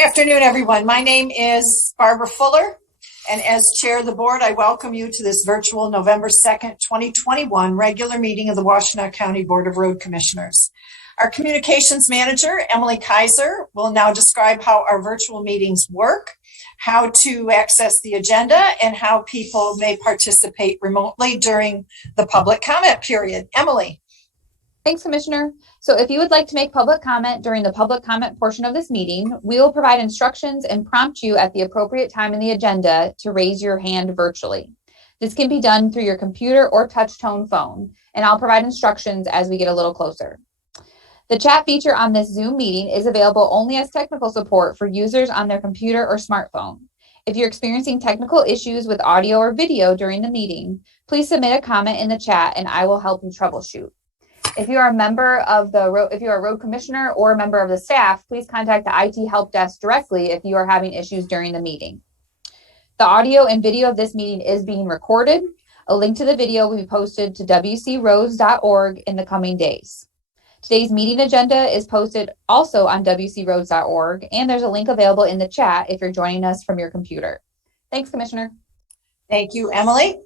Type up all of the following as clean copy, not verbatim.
afternoon, everyone. My name is Barbara Fuller, and as chair of the board, I welcome you to this virtual November 2nd, 2021 regular meeting of the Washtenaw County Board of Road Commissioners. Our communications manager, Emily Kaiser, will now describe how our virtual meetings work, how to access the agenda, and how people may participate remotely during the public comment period. Emily. Thanks, Commissioner. So if you would like to make public comment during the public comment portion of this meeting, we will provide instructions and prompt you at the appropriate time in the agenda to raise your hand virtually. This can be done through your computer or touch tone phone, and I'll provide instructions as we get a little closer. The chat feature on this Zoom meeting is available only as technical support for users on their computer or smartphone. If you're experiencing technical issues with audio or video during the meeting, please submit a comment in the chat and I will help you troubleshoot. If you are a member of if you are a road commissioner or a member of the staff, please contact the IT help desk directly if you are having issues during the meeting. The audio and video of this meeting is being recorded. A link to the video will be posted to wcroads.org in the coming days. Today's meeting agenda is posted also on wcroads.org, and there's a link available in the chat if you're joining us from your computer. Thanks, Commissioner. Thank you, Emily.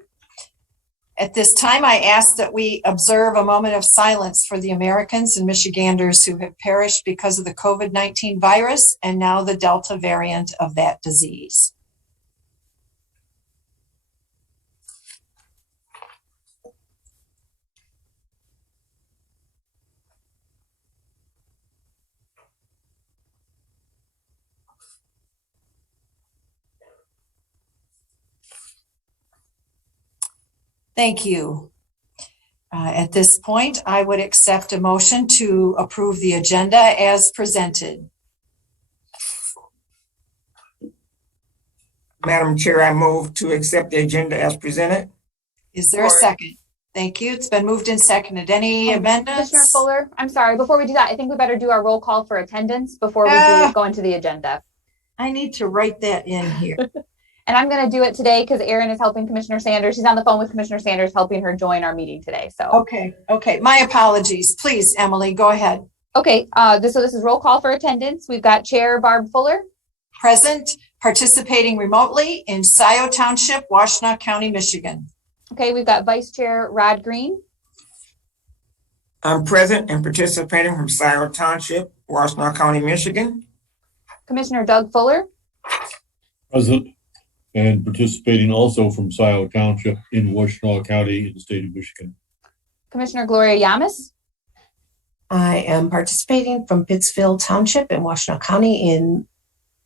At this time, I ask that we observe a moment of silence for the Americans and Michiganders who have perished because of the COVID-19 virus and now the Delta variant of that disease. Thank you. At this point, I would accept a motion to approve the agenda as presented. Madam Chair, I move to accept the agenda as presented. Is there a second? Thank you. It's been moved and seconded. Any amendments? Commissioner Fuller, I'm sorry. Before we do that, I think we better do our roll call for attendance before we go into the agenda. I need to write that in here. And I'm going to do it today because Erin is helping Commissioner Sanders. She's on the phone with Commissioner Sanders, helping her join our meeting today. So Okay. My apologies. Please, Emily, go ahead. Okay. This is roll call for attendance. We've got Chair Barb Fuller. Present, participating remotely in Scioto Township, Washtenaw County, Michigan. Okay. We've got Vice Chair Rod Green. I'm present and participating from Scioto Township, Washtenaw County, Michigan. Commissioner Doug Fuller. Present and participating also from Scioto Township in Washtenaw County in the state of Michigan. Commissioner Gloria Yamas. I am participating from Pittsfield Township in Washtenaw County in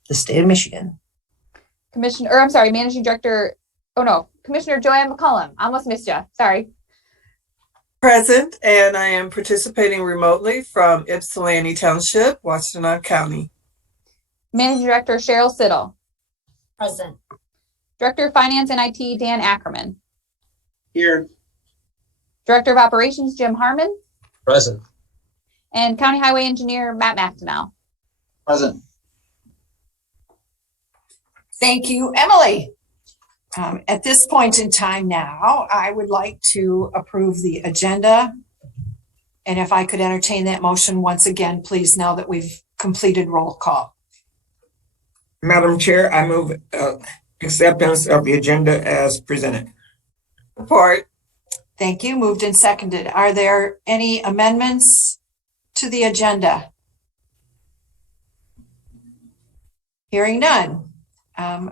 the state of Michigan. Managing Director, Commissioner Joanne McCullum. I almost missed you. Sorry. Present, and I am participating remotely from Ypsilanti Township, Washtenaw County. Managing Director Cheryl Siddle. Present. Director of Finance and IT, Dan Ackerman. Here. Director of Operations, Jim Harmon. Present. And County Highway Engineer, Matt McDonnell. Present. Thank you, Emily. At this point in time now, I would like to approve the agenda. And if I could entertain that motion once again, please, now that we've completed roll call. Madam Chair, I move acceptance of the agenda as presented. Support. Thank you. Moved and seconded. Are there any amendments to the agenda? Hearing none.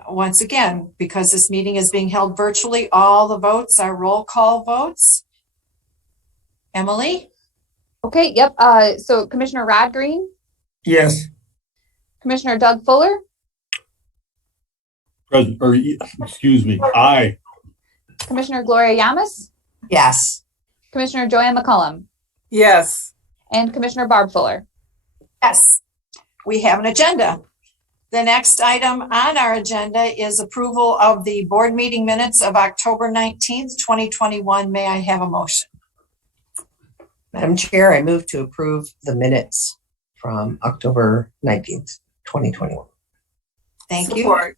Once again, because this meeting is being held virtually, all the votes are roll call votes. Emily? Okay, yep. So Commissioner Rod Green? Yes. Commissioner Doug Fuller? Present, aye. Commissioner Gloria Yamas? Yes. Commissioner Joanne McCullum? Yes. And Commissioner Barb Fuller? Yes. We have an agenda. The next item on our agenda is approval of the board meeting minutes of October 19th, 2021. May I have a motion? Madam Chair, I move to approve the minutes from October 19th, 2021. Thank Support. you.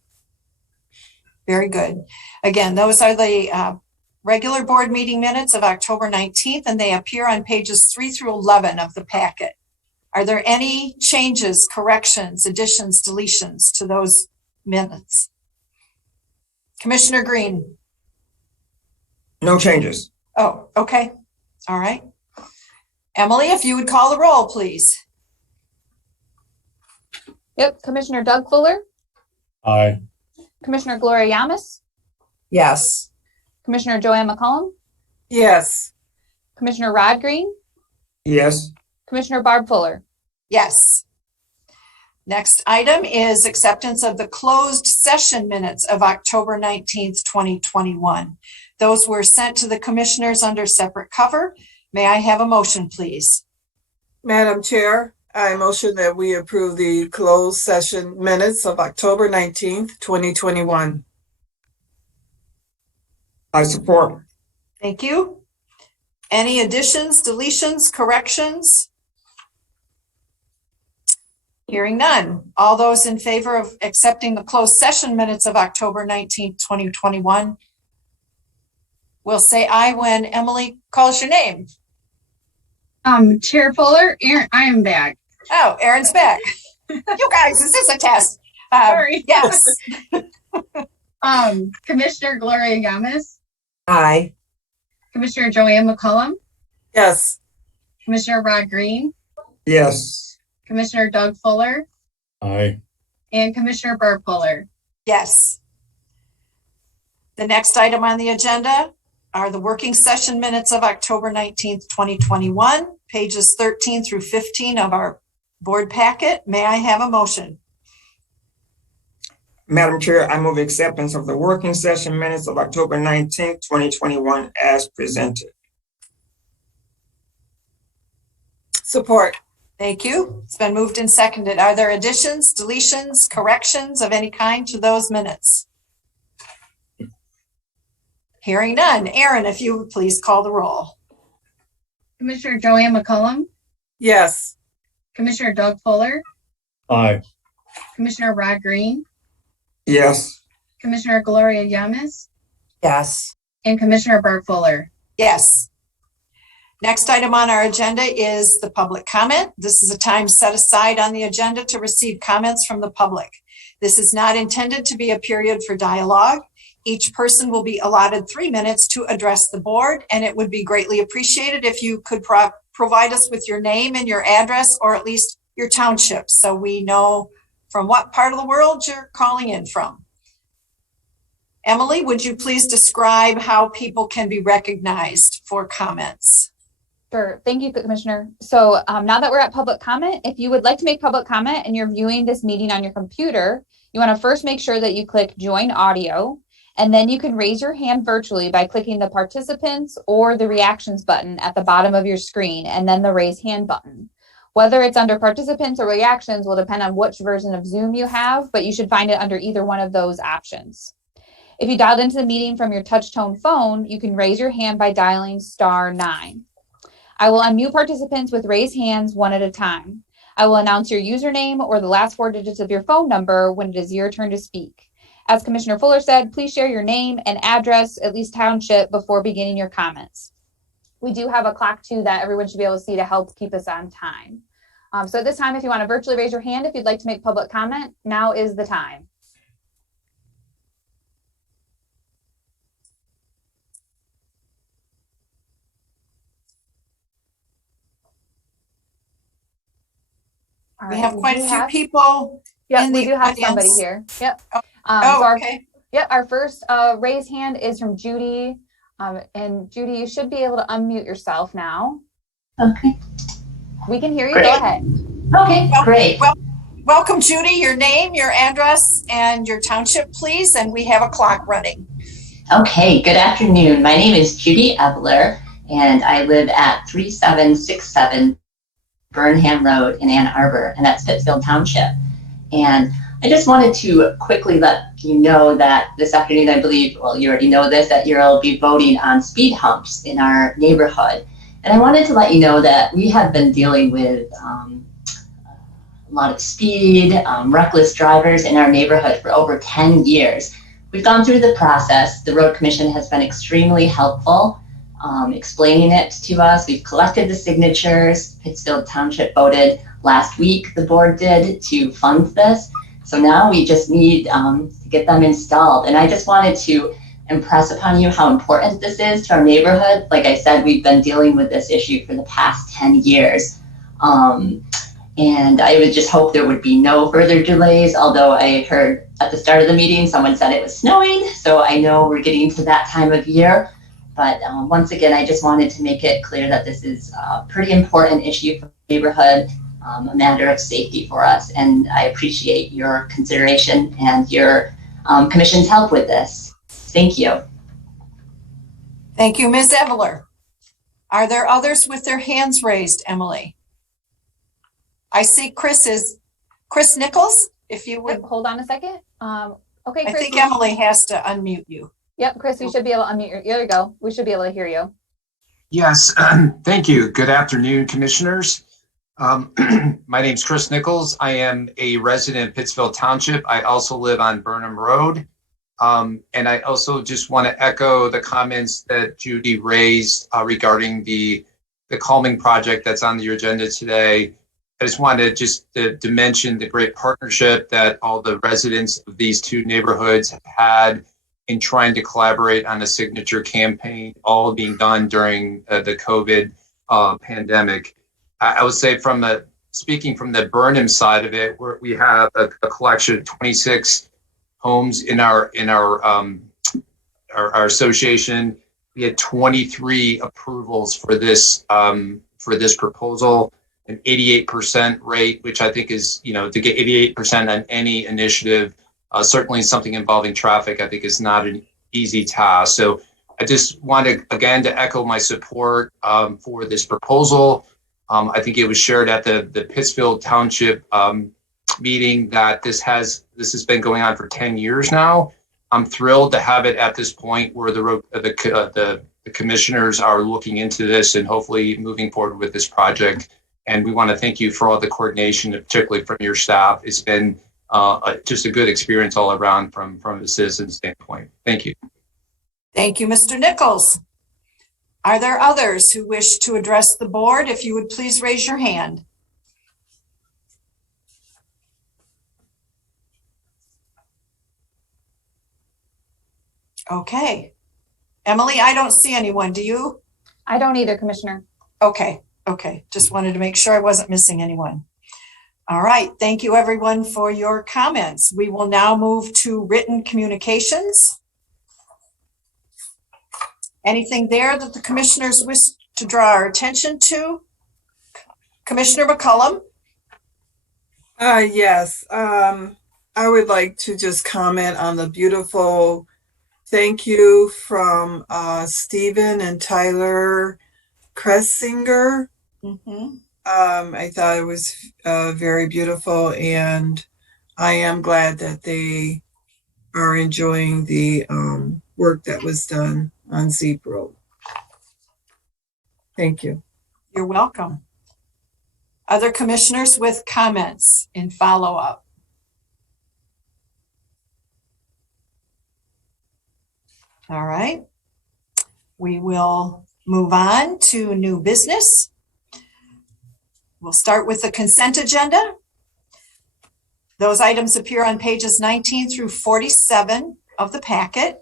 Very good. Again, those are the regular board meeting minutes of October 19th, and they appear on pages 3 through 11 of the packet. Are there any changes, corrections, additions, deletions to those minutes? Commissioner Green? No changes. Oh, okay. All right. Emily, if you would call the roll, please. Yep. Commissioner Doug Fuller, Aye. Commissioner Gloria Yamas, Yes. Commissioner Joanne McCollum, Yes. Commissioner Rod Green, Yes. Commissioner Barb Fuller. Yes. Next item is acceptance of the closed session minutes of October 19th, 2021. Those were sent to the commissioners under separate cover. May I have a motion, please? Madam Chair, I motion that we approve the closed session minutes of October 19th, 2021. I support. Thank you. Any additions, deletions, corrections? Hearing none. All those in favor of accepting the closed session minutes of October 19th, 2021 will say aye when Emily calls your name. Chair Fuller, Aaron, I am back. Oh, Aaron's back. You guys, is this a test? Sorry. Yes. Commissioner Gloria Yamas, Aye. Commissioner Joanne McCollum, Yes. Commissioner Rod Green, Yes. Commissioner Doug Fuller, Aye. and Commissioner Barb Fuller. Yes. The next item on the agenda are the working session minutes of October 19th, 2021, pages 13 through 15 of our board packet. May I have a motion? Madam Chair, I move acceptance of the working session minutes of October 19th, 2021 as presented. Support. Thank you. It's been moved and seconded. Are there additions, deletions, corrections of any kind to those minutes? Hearing none. Aaron, if you would please call the roll. Commissioner Joanne McCollum, Yes. Commissioner Doug Fuller, Aye. Commissioner Rod Green, Yes. Commissioner Gloria Yamas, Yes. and Commissioner Barb Fuller. Yes. Next item on our agenda is the public comment. This is a time set aside on the agenda to receive comments from the public. This is not intended to be a period for dialogue. Each person will be allotted 3 minutes to address the board, and it would be greatly appreciated if you could provide us with your name and your address, or at least your township, so we know from what part of the world you're calling in from. Emily, would you please describe how people can be recognized for comments? Sure. Thank you, Commissioner. So now that we're at public comment, if you would like to make public comment and you're viewing this meeting on your computer, you want to first make sure that you click join audio, and then you can raise your hand virtually by clicking the participants or the reactions button at the bottom of your screen, and then the raise hand button. Whether it's under participants or reactions will depend on which version of Zoom you have, but you should find it under either one of those options. If you dialed into the meeting from your touch tone phone, you can raise your hand by dialing *9. I will unmute participants with raised hands one at a time. I will announce your username or the last 4 digits of your phone number when it is your turn to speak. As Commissioner Fuller said, please share your name and address, at least township, before beginning your comments. We do have a clock too that everyone should be able to see to help keep us on time. So at this time, if you want to virtually raise your hand, if you'd like to make public comment, now is the time. We have quite a few people. Yep, in we the do have audience. somebody here. Yep. Okay. Our first raised hand is from Judy. And Judy, you should be able to unmute yourself now. Okay. We can hear you. Great. Go ahead. Okay, great. Welcome, Judy. Your name, your address, and your township, please. And we have a clock running. Okay, good afternoon. My name is Judy Eveler, and I live at 3767 Burnham Road in Ann Arbor, and that's Pittsfield Township. And I just wanted to quickly let you know that this afternoon, I believe, well, you already know this, that you'll be voting on speed humps in our neighborhood. And I wanted to let you know that we have been dealing with a lot of speed, reckless drivers in our neighborhood for over 10 years. We've gone through the process. The Road Commission has been extremely helpful. explaining it to us. We've collected the signatures. Pittsfield Township voted last week, the board did, to fund this. So now we just need to get them installed. And I just wanted to impress upon you how important this is to our neighborhood. Like I said, we've been dealing with this issue for the past 10 years. And I would just hope there would be no further delays, although I heard at the start of the meeting, someone said it was snowing. So I know we're getting to that time of year. But once again, I just wanted to make it clear that this is a pretty important issue for the neighborhood, a matter of safety for us. And I appreciate your consideration and your commission's help with this. Thank you. Thank you, Ms. Eveler. Are there others with their hands raised, Emily? I see Chris Nichols, if you would. Hold on a second. Okay, Chris. I think Emily has to unmute you. Yep, Chris, you should be able to unmute there you go. We should be able to hear you. Yes, thank you. Good afternoon, commissioners. My name's Chris Nichols. I am a resident of Pittsfield Township. I also live on Burnham Road. And I also just want to echo the comments that Judy raised regarding the calming project that's on your agenda today. I just wanted to mention the great partnership that all the residents of these two neighborhoods have had in trying to collaborate on a signature campaign, all being done during the COVID pandemic. I would say speaking from the Burnham side of it, we have a collection of 26 homes in our association. We had 23 approvals for this proposal, an 88% rate, which I think is, to get 88% on any initiative, certainly something involving traffic, I think is not an easy task. So I just wanted, again, to echo my support for this proposal. I think it was shared at the Pittsfield Township meeting that this has been going on for 10 years now. I'm thrilled to have it at this point where the commissioners are looking into this and hopefully moving forward with this project. And we want to thank you for all the coordination, particularly from your staff. It's been just a good experience all around from a citizen standpoint. Thank you. Thank you, Mr. Nichols. Are there others who wish to address the board? If you would please raise your hand. Okay. Emily, I don't see anyone. Do you? I don't either, Commissioner. Okay. Just wanted to make sure I wasn't missing anyone. All right. Thank you, everyone, for your comments. We will now move to written communications. Anything there that the commissioners wish to draw our attention to? Commissioner McCullum? Yes. I would like to just comment on the beautiful thank you from Stephen and Tyler Kressinger. Mm-hmm. I thought it was very beautiful, and I am glad that they are enjoying the work that was done on Zeep Road. Thank you. You're welcome. Other commissioners with comments in follow-up? All right. We will move on to new business. We'll start with the consent agenda. Those items appear on pages 19 through 47 of the packet.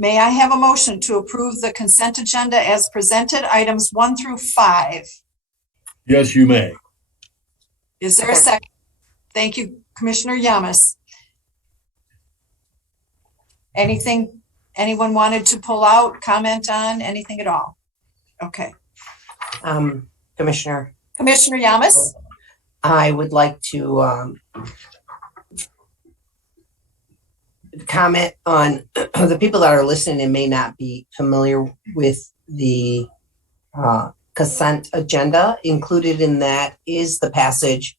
May I have a motion to approve the consent agenda as presented, items 1 through 5? Yes, you may. Is there a second? Thank you, Commissioner Yamas. Anyone wanted to pull out, comment on anything at all? Okay. Commissioner, Yamas? I would like to comment on the people that are listening and may not be familiar with the consent agenda. Included in that is the passage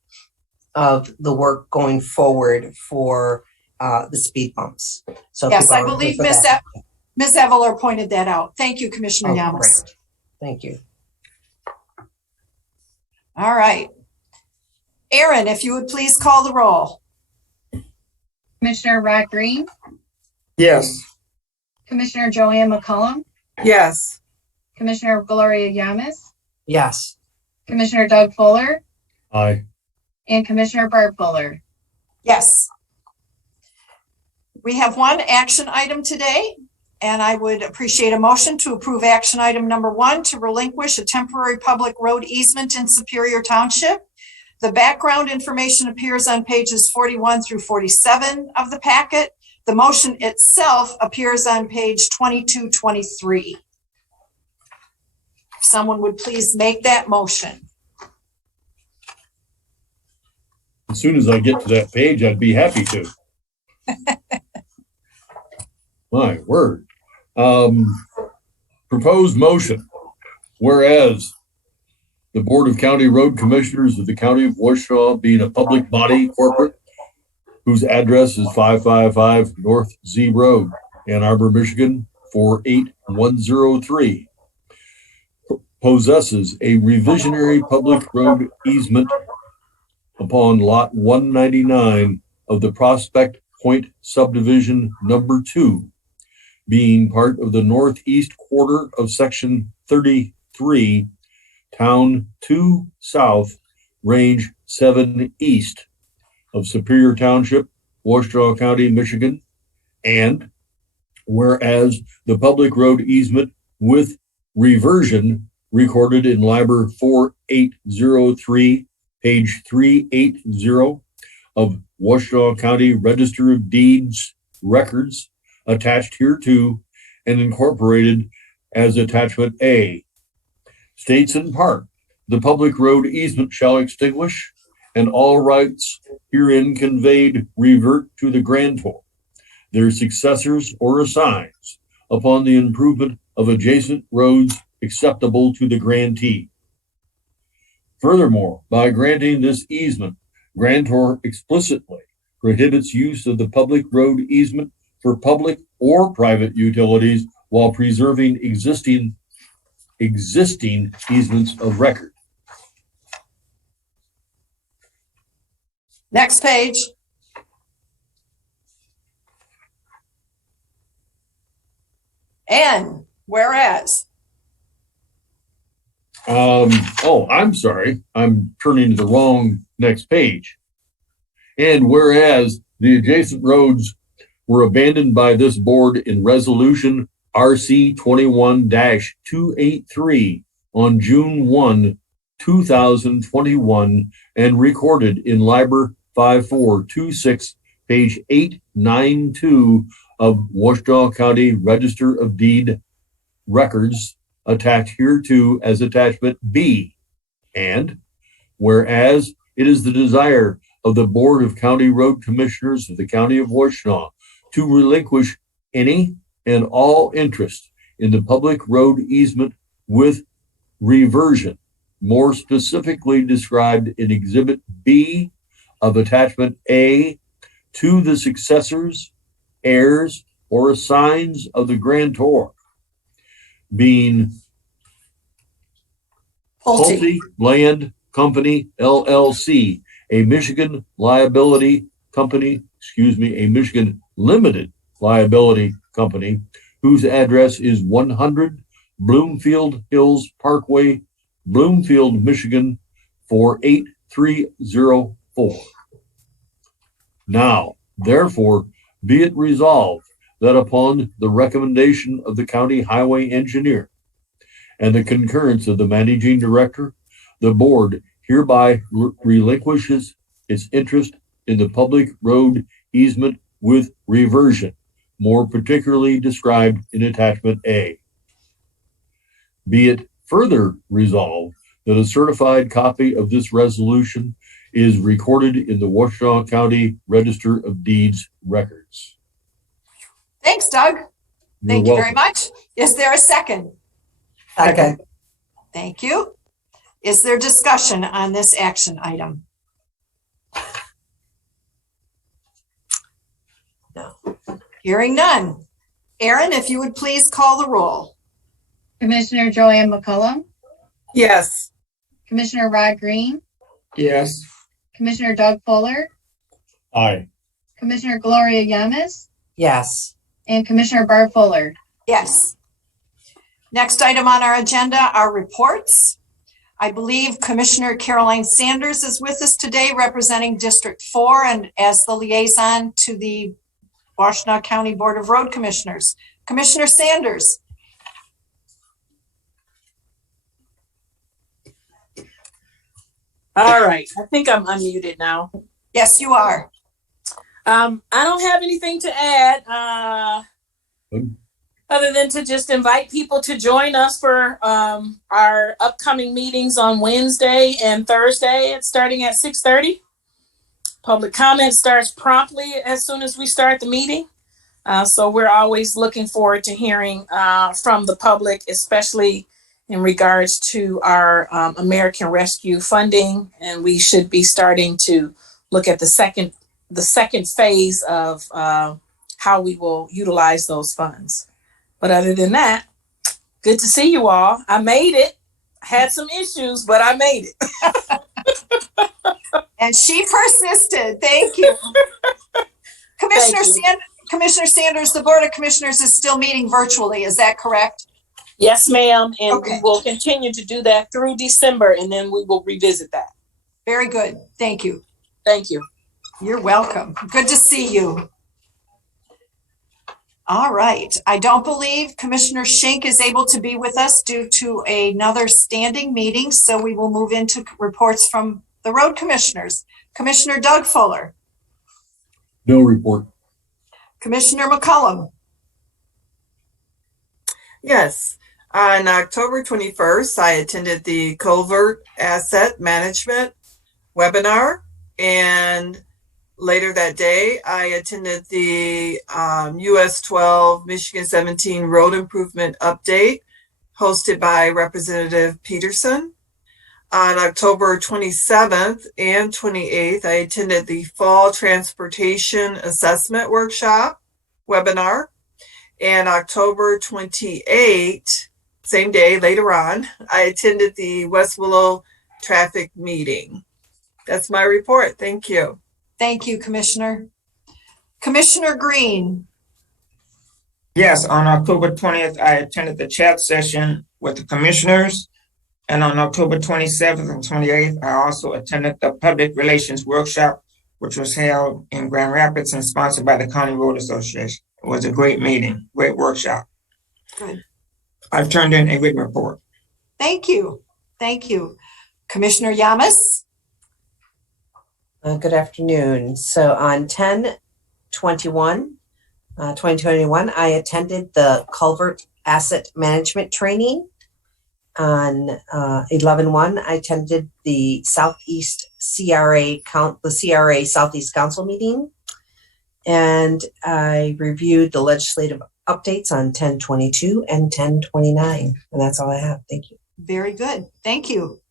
of the work going forward for the speed bumps. So yes, I believe Ms. Eveler pointed that out. Thank you, Commissioner Yamas. Great. Thank you. All right. Aaron, if you would please call the roll. Commissioner Rod Green, Yes. Commissioner Joanne McCullum, Yes. Commissioner Gloria Yamas, Yes. Commissioner Doug Fuller, Aye. and Commissioner Barb Fuller. Yes. We have one action item today, and I would appreciate a motion to approve action item number 1 to relinquish a temporary public road easement in Superior Township. The background information appears on pages 41 through 47 of the packet. The motion itself appears on page 22-23. If someone would please make that motion. As soon as I get to that page, I'd be happy to. My word. Proposed motion. Whereas the Board of County Road Commissioners of the County of Washtenaw, being a public body corporate whose address is 555 North Z Road, Ann Arbor, Michigan 48103, possesses a revisionary public road easement upon lot 199 of the Prospect Point subdivision number 2, being part of the northeast quarter of section 33, town 2 south, range 7 east of Superior Township, Washtenaw County, Michigan. And whereas the public road easement with reversion recorded in Liber 4803, page 380 of Washtenaw County Register of Deeds records, attached hereto and incorporated as attachment A, states in part, the public road easement shall extinguish and all rights herein conveyed revert to the grantor, their successors or assigns upon the improvement of adjacent roads acceptable to the grantee. Furthermore, by granting this easement, grantor explicitly prohibits use of the public road easement for public or private utilities while preserving existing easements of record. Next page. And whereas. I'm sorry. I'm turning to the wrong next page. And whereas the adjacent roads were abandoned by this board in resolution RC 21-283 on June 1, 2021, and recorded in Liber 5426, page 892 of Washtenaw County Register of Deed records, attached hereto as attachment B. And whereas it is the desire of the Board of County Road Commissioners of the County of Washtenaw to relinquish any and all interest in the public road easement with reversion, more specifically described in Exhibit B of Attachment A, to the successors, heirs, or assigns of the grantor, being Pulte Land Company, LLC, a Michigan liability company, a Michigan limited liability company, whose address is 100 Bloomfield Hills Parkway, Bloomfield, Michigan, 48304. Now, therefore, be it resolved that upon the recommendation of the county highway engineer and the concurrence of the managing director, the board hereby relinquishes its interest in the public road easement with reversion, more particularly described in attachment A. Be it further resolved that a certified copy of this resolution is recorded in the Washtenaw County Register of Deeds records. Thanks, Doug. Thank you very much. Is there a second? Second. Thank you. Is there discussion on this action item? No. Hearing none. Aaron, if you would please call the roll. Commissioner Joanne McCullum, Yes. Commissioner Rod Green, Yes. Commissioner Doug Fuller, Aye. Commissioner Gloria Yamas, Yes. and Commissioner Barb Fuller. Yes. Next item on our agenda are reports. I believe Commissioner Caroline Sanders is with us today representing District 4 and as the liaison to the Washtenaw County Board of Road Commissioners. Commissioner Sanders. All right, I think I'm unmuted now. Yes, you are. I don't have anything to add other than to just invite people to join us for our upcoming meetings on Wednesday and Thursday. It's starting at 6:30. Public comment starts promptly as soon as we start the meeting. So we're always looking forward to hearing from the public, especially in regards to our American Rescue funding. And we should be starting to look at the second phase of how we will utilize those funds. But other than that, good to see you all. I made it. I had some issues, but I made it. And she persisted. Thank you. Commissioner Sanders, the Board of Commissioners is still meeting virtually. Is that correct? Yes, ma'am. And okay. We will continue to do that through December, and then we will revisit that. Very good. Thank you. Thank you. You're welcome. Good to see you. All right. I don't believe Commissioner Schenk is able to be with us due to another standing meeting, so we will move into reports from the road commissioners. Commissioner Doug Fuller. No report. Commissioner McCollum. Yes. On October 21st, I attended the Culvert Asset Management webinar, and later that day, I attended the US 12, Michigan 17 Road Improvement Update hosted by Representative Peterson. On October 27th and 28th, I attended the Fall Transportation Assessment Workshop webinar. And October 28th, same day, later on, I attended the West Willow traffic meeting. That's my report. Thank you. Thank you, Commissioner. Commissioner Green. Yes, on October 20th, I attended the chat session with the commissioners. And on October 27th and 28th, I also attended the public relations workshop, which was held in Grand Rapids and sponsored by the County Road Association. It was a great meeting, great workshop. Good. I've turned in a written report. Thank you. Thank you. Commissioner Yamas. Good afternoon. So on 10/21/2021, I attended the Culvert Asset Management Training. On 11/1, I attended the Southeast CRA Southeast Council meeting, and I reviewed the legislative updates on 10/22 and 10/29, and that's all I have. Thank you. Very good. Thank you.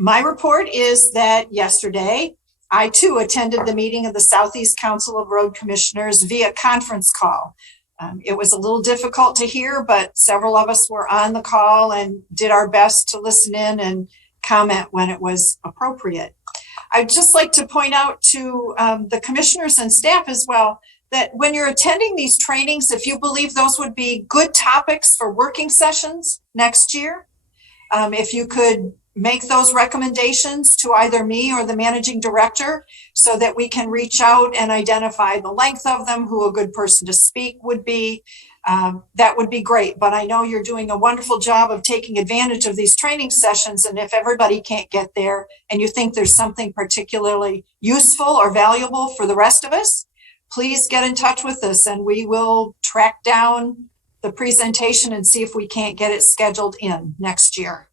My report is that yesterday, I too attended the meeting of the Southeast Council of Road Commissioners via conference call. It was a little difficult to hear, but several of us were on the call and did our best to listen in and comment when it was appropriate. I'd just like to point out to the commissioners and staff as well that when you're attending these trainings, if you believe those would be good topics for working sessions next year, if you could make those recommendations to either me or the managing director so that we can reach out and identify the length of them, who a good person to speak would be, that would be great. But I know you're doing a wonderful job of taking advantage of these training sessions. And if everybody can't get there and you think there's something particularly useful or valuable for the rest of us, please get in touch with us and we will track down the presentation and see if we can't get it scheduled in next year.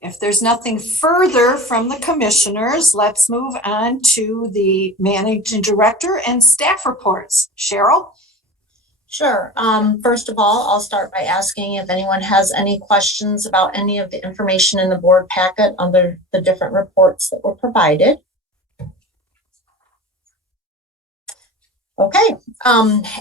If there's nothing further from the commissioners, let's move on to the managing director and staff reports. Cheryl? Sure. First of all, I'll start by asking if anyone has any questions about any of the information in the board packet under the different reports that were provided. Okay,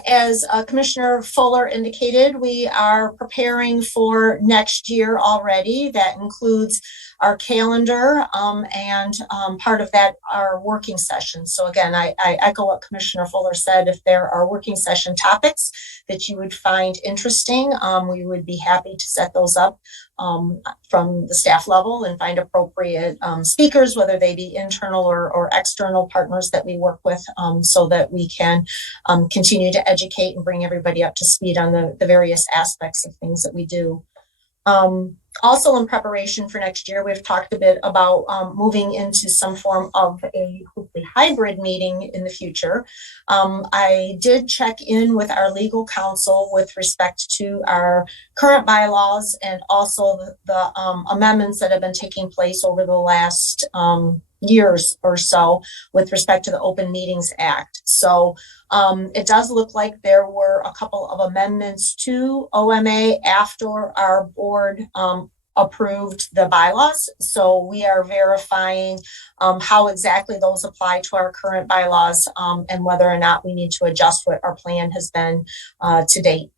as Commissioner Fuller indicated, we are preparing for next year already. That includes our calendar, and part of that are working sessions. So again, I echo what Commissioner Fuller said. If there are working session topics that you would find interesting, we would be happy to set those up from the staff level and find appropriate speakers, whether they be internal or external partners that we work with, so that we can continue to educate and bring everybody up to speed on the various aspects of things that we do. Also, in preparation for next year, we've talked a bit about moving into some form of a hopefully hybrid meeting in the future. I did check in with our legal counsel with respect to our current bylaws and also the amendments that have been taking place over the last years or so with respect to the Open Meetings Act. So it does look like there were a couple of amendments to OMA after our board approved the bylaws. So we are verifying how exactly those apply to our current bylaws, and whether or not we need to adjust what our plan has been to date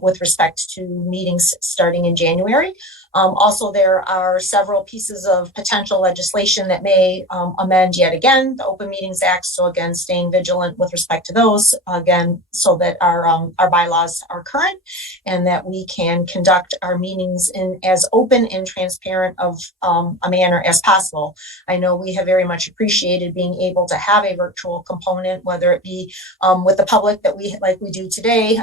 with respect to meetings starting in January. Also, there are several pieces of potential legislation that may amend yet again the Open Meetings Act. So again, staying vigilant with respect to those, again, so that our bylaws are current and that we can conduct our meetings in as open and transparent of a manner as possible. I know we have very much appreciated being able to have a virtual component, whether it be with the public that we do today,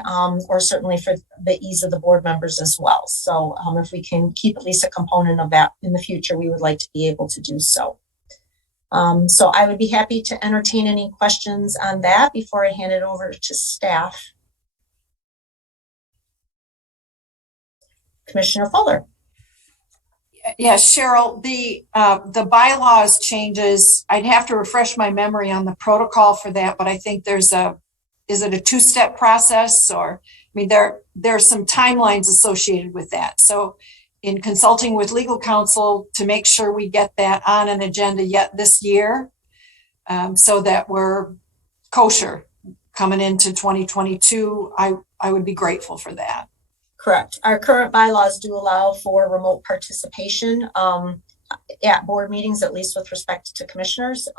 or certainly for the ease of the board members as well. So if we can keep at least a component of that in the future, we would like to be able to do so. So I would be happy to entertain any questions on that before I hand it over to staff. Commissioner Fuller. Yes, Cheryl, the bylaws changes, I'd have to refresh my memory on the protocol for that, but I think is it a two-step process? Or, I mean, there are some timelines associated with that. So in consulting with legal counsel to make sure we get that on an agenda yet this year, so that we're kosher coming into 2022, I would be grateful for that. Correct. Our current bylaws do allow for remote participation at board meetings, at least with respect to commissioners.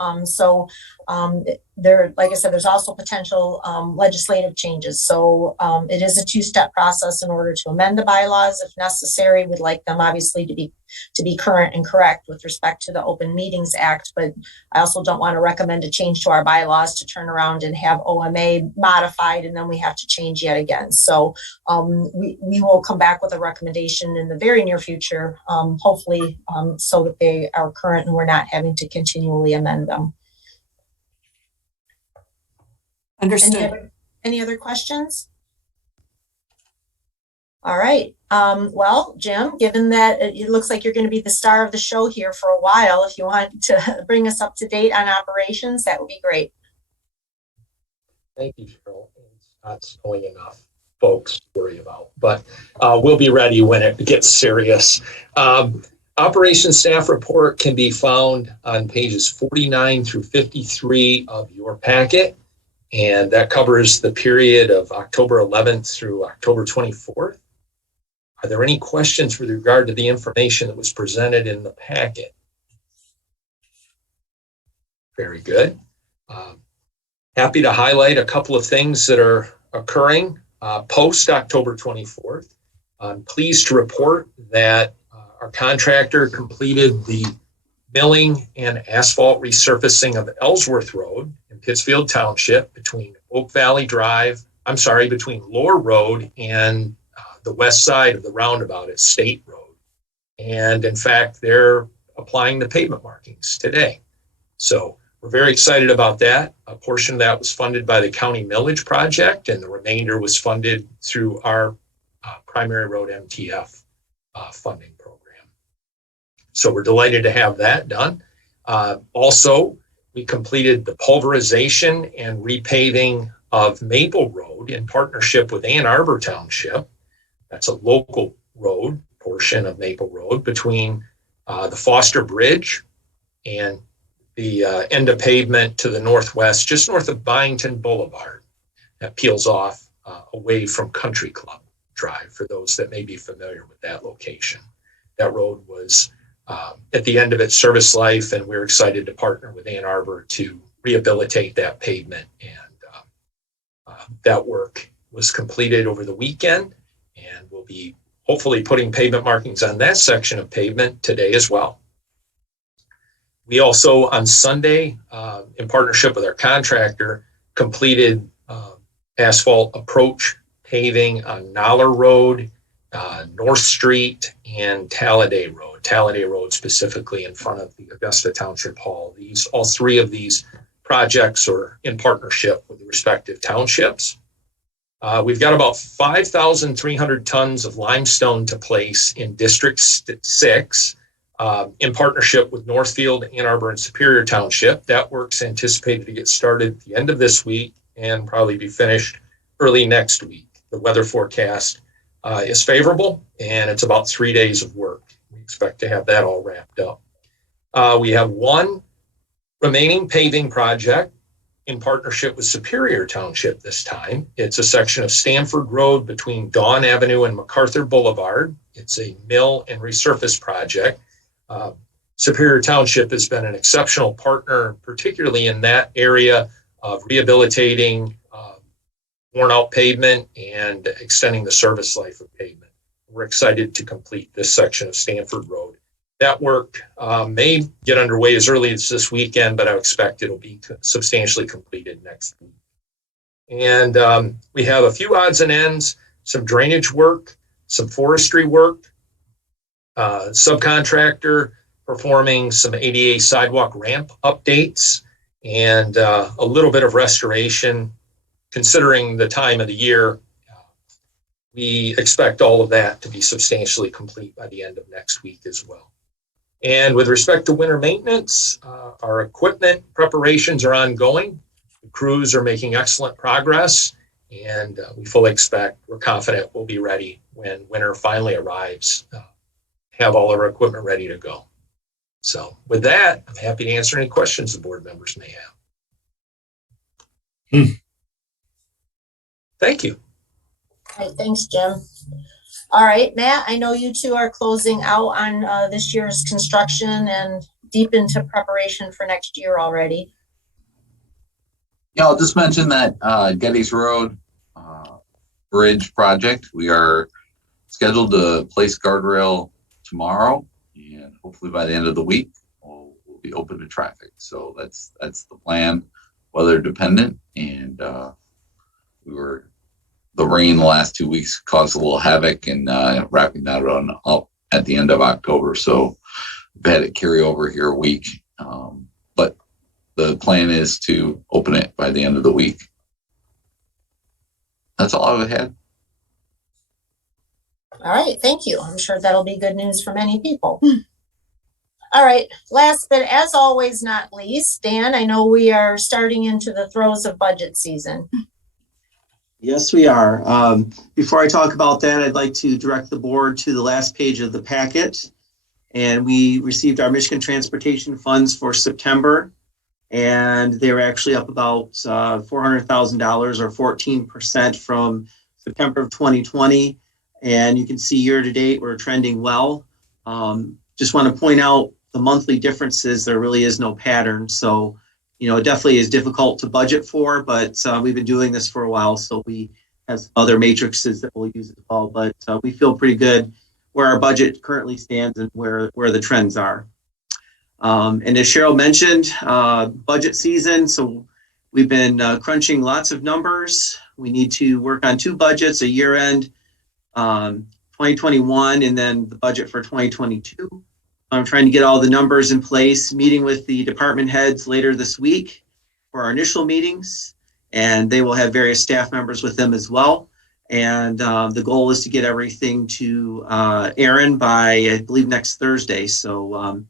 There, like I said, there's also potential legislative changes. So it is a two-step process in order to amend the bylaws if necessary. We'd like them obviously to be current and correct with respect to the Open Meetings Act, but I also don't want to recommend a change to our bylaws to turn around and have OMA modified and then we have to change yet again. So we will come back with a recommendation in the very near future, hopefully so that they are current and we're not having to continually amend them. Understood. Any other questions? All right. Well, Jim, given that it looks like you're going to be the star of the show here for a while, if you want to bring us up to date on operations, that would be great. Thank you, Cheryl. It's not snowing enough, folks, to worry about, but we'll be ready when it gets serious. Operations staff report can be found on pages 49 through 53 of your packet. And that covers the period of October 11th through October 24th. Are there any questions with regard to the information that was presented in the packet? Very good. Happy to highlight a couple of things that are occurring post October 24th. I'm pleased to report that our contractor completed the milling and asphalt resurfacing of Ellsworth Road in Pittsfield Township between between Lower Road and the west side of the roundabout at State Road. And in fact, they're applying the pavement markings today. So we're very excited about that. A portion of that was funded by the county millage project and the remainder was funded through our primary road MTF funding program. So we're delighted to have that done. Also, we completed the pulverization and repaving of Maple Road in partnership with Ann Arbor Township. That's a local road portion of Maple Road between the Foster Bridge and the end of pavement to the northwest, just north of Byington Boulevard. That peels off away from Country Club Drive for those that may be familiar with that location. That road was at the end of its service life, and we're excited to partner with Ann Arbor to rehabilitate that pavement. And that work was completed over the weekend, and we'll be hopefully putting pavement markings on that section of pavement today as well. We also, on Sunday, in partnership with our contractor, completed asphalt approach paving on Noller Road, North Street, and Talladay Road. Talladay Road specifically in front of the Augusta Township Hall. All three of these projects are in partnership with the respective townships. We've got about 5,300 tons of limestone to place in District 6 in partnership with Northfield, Ann Arbor, and Superior Township. That work's anticipated to get started at the end of this week and probably be finished early next week. The weather forecast is favorable, and it's about 3 days of work. We expect to have that all wrapped up. We have one remaining paving project in partnership with Superior Township this time. It's a section of Stamford Road between Dawn Avenue and MacArthur Boulevard. It's a mill and resurface project. Superior Township has been an exceptional partner, particularly in that area of rehabilitating worn out pavement and extending the service life of pavement. We're excited to complete this section of Stamford Road. That work may get underway as early as this weekend, but I expect it'll be substantially completed next week. And we have a few odds and ends, some drainage work, some forestry work, subcontractor performing some ADA sidewalk ramp updates, and a little bit of restoration. Considering the time of the year, we expect all of that to be substantially complete by the end of next week as well. And with respect to winter maintenance, our equipment preparations are ongoing. The crews are making excellent progress, and we fully expect, we're confident we'll be ready when winter finally arrives, have all of our equipment ready to go. So with that, I'm happy to answer any questions the board members may have. Thank you. All right, thanks, Jim. All right, Matt, I know you two are closing out on this year's construction and deep into preparation for next year already. Yeah, I'll just mention that Geddes Road bridge project, we are scheduled to place guardrail tomorrow, and hopefully by the end of the week, we'll be open to traffic. So that's the plan, weather dependent, and the rain the last 2 weeks caused a little havoc and wrapping that up at the end of October. So we've had it carry over here a week. But the plan is to open it by the end of the week. That's all I've had. All right, thank you. I'm sure that'll be good news for many people. All right, last but as always not least, Dan, I know we are starting into the throes of budget season. Yes, we are. Before I talk about that, I'd like to direct the board to the last page of the packet. And we received our Michigan Transportation Funds for September, and they were actually up about $400,000 or 14% from September of 2020. And you can see year to date, we're trending well. Just want to point out the monthly differences. There really is no pattern. So it definitely is difficult to budget for, but we've been doing this for a while, so we have other matrices that we'll use as well. But we feel pretty good where our budget currently stands and where the trends are. And as Cheryl mentioned, budget season. So we've been crunching lots of numbers. We need to work on two budgets, a year-end 2021 and then the budget for 2022. I'm trying to get all the numbers in place, meeting with the department heads later this week for our initial meetings, and they will have various staff members with them as well. And the goal is to get everything to Aaron by, I believe, next Thursday. So,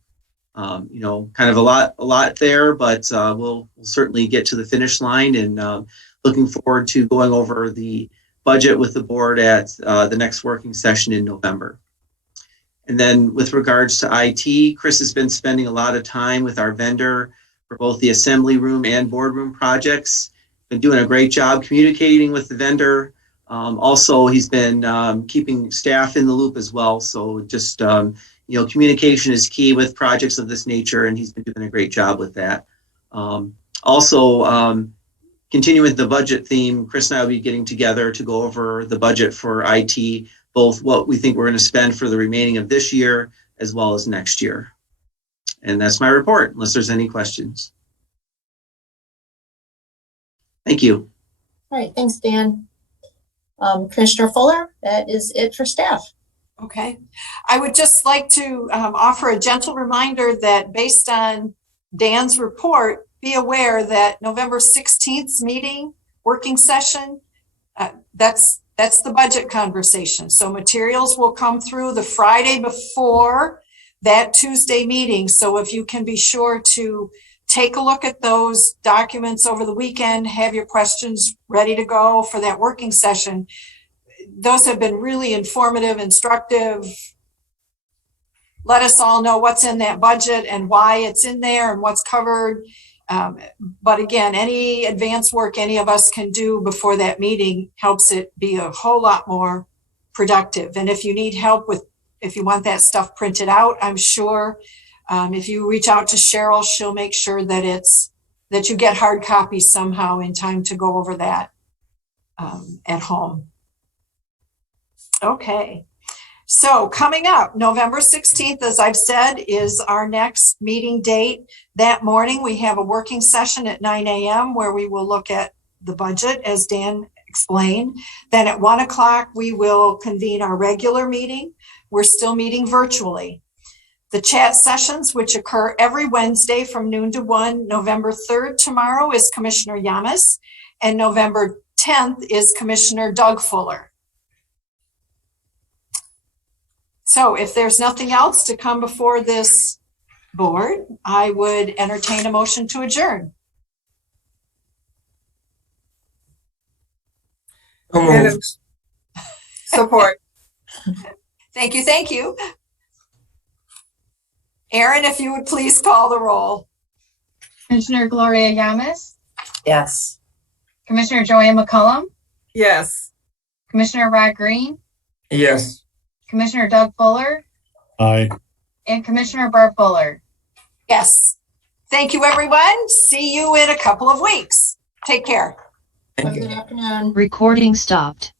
kind of a lot there, but we'll certainly get to the finish line, and looking forward to going over the budget with the board at the next working session in November. And then with regards to IT, Chris has been spending a lot of time with our vendor for both the assembly room and boardroom projects. Been doing a great job communicating with the vendor. Also, he's been keeping staff in the loop as well. So just, communication is key with projects of this nature, and he's been doing a great job with that. Also, continuing with the budget theme, Chris and I will be getting together to go over the budget for IT, both what we think we're going to spend for the remaining of this year as well as next year. And that's my report, unless there's any questions. Thank you. All right, thanks, Dan. Commissioner Fuller, that is it for staff. Okay. I would just like to offer a gentle reminder that based on Dan's report, be aware that November 16th's meeting, working session, that's the budget conversation. So materials will come through the Friday before that Tuesday meeting. So if you can be sure to take a look at those documents over the weekend, have your questions ready to go for that working session. Those have been really informative, instructive. Let us all know what's in that budget and why it's in there and what's covered. But again, any advance work any of us can do before that meeting helps it be a whole lot more productive. And if you need help with, if you want that stuff printed out, I'm sure if you reach out to Cheryl, she'll make sure that that you get hard copies somehow in time to go over that at home. Okay. So coming up, November 16th, as I've said, is our next meeting date. That morning, we have a working session at 9 a.m. where we will look at the budget, as Dan explained. Then at 1 o'clock, we will convene our regular meeting. We're still meeting virtually. The chat sessions, which occur every Wednesday from noon to 1, November 3rd tomorrow is Commissioner Yamas, and November 10th is Commissioner Doug Fuller. So if there's nothing else to come before this board, I would entertain a motion to adjourn. Support. Thank you, thank you. Aaron, if you would please call the roll. Commissioner Gloria Yamas, Yes. Commissioner Joanne McCullum, Yes. Commissioner Rod Green, Yes. Commissioner Doug Fuller, Aye. and Commissioner Barb Fuller. Yes. Thank you, everyone. See you in a couple of weeks. Take care. Have a good afternoon. Recording stopped.